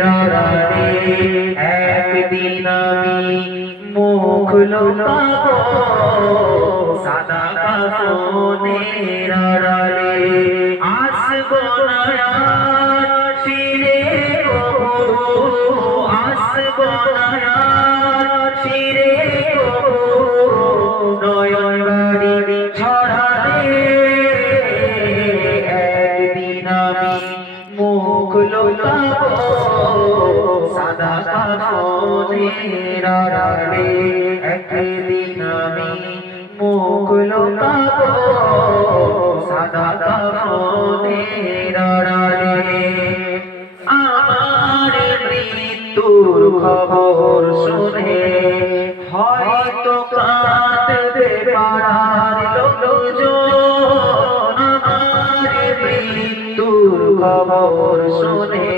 রাতে একদিন আমি মুখ লুকাবো সাদা কাফনের আড়ালে আসবো না আর ফিরে কবু আসবো না আর ফিরে কবু নয়ন বাড়ি ছড়ালে একদিন আমি মুখ লুকাবো সাদা কাফনের আড়ালে একদিন আমি মুখ লুকাবো সাদা কাফনের আড়ালে আমার মৃত্যুর খবর শুনে হয়তো কাঁদবে পাড়ার লোকজন আমার মৃত্যুর খবর শুনে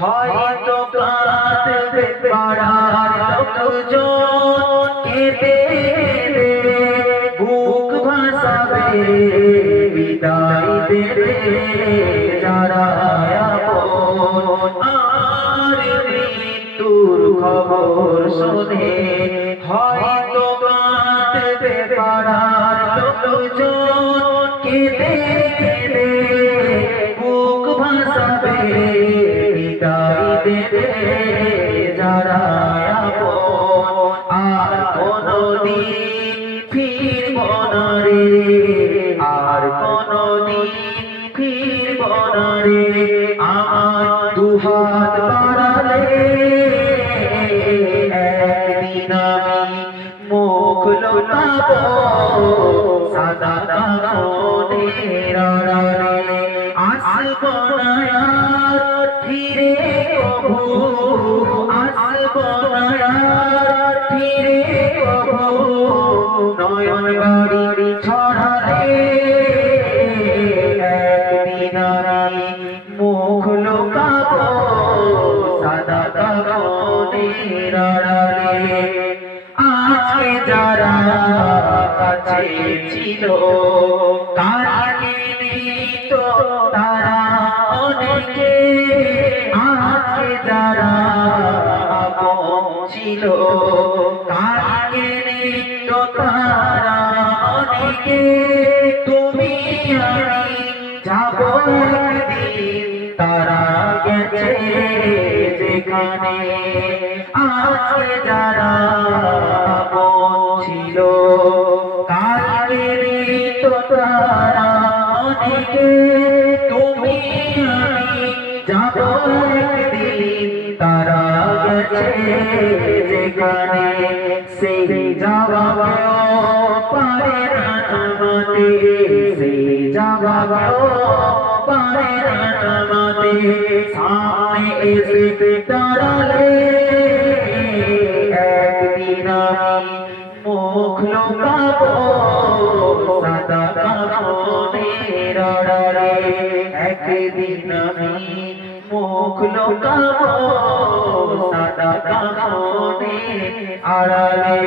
হয়তো কাঁদবে পাড়ার লোকজন কেঁদে বুক ভাসাবে বিদায় দেবে যারা আপন আর মৃত্যুর খবর শুনে হয়তো কাঁদবে পাড়ার লোকজন কেঁদে বুক ভাসাবে বিদায় দেবে যারা আপন আর কোনদিন ফিরব না রে আর কোনদিন ফিরব না রে আমার দুহাত বাড়ালে একদিন আমি মুখ লুকাবো সাদা কাফনের আড়ালে আসবো না আর ফিরে কবু আসবো না আর ফিরে কবু নয়ন বাড়ি ছড়ালে একদিন আমি মুখ লুকাবো সাদা কাফনের আড়ালে আজকে যারা কাছে ছিল কালকে তো তারা অনেকে আজকে যারা আপন ছিল কালকে তো তারা অনেকে তুমি আমি যাবো একদিন তারা গেছে যেখানে আজকে যারা আপন ছিল কালকে তো তারা অনেকে তুমি আমি যাবো একদিন তারা গেছে যেখানে সেই জবাবও পারে না আমাতে সেই জবাবও পারে না আমাতে সামনে এসে দাঁড়ালে একদিন আমি মুখ লুকাবো সাদা কাফনের আড়ালে একদিন আমি মুখ লুকাবো সাদা কাফনের আড়ালে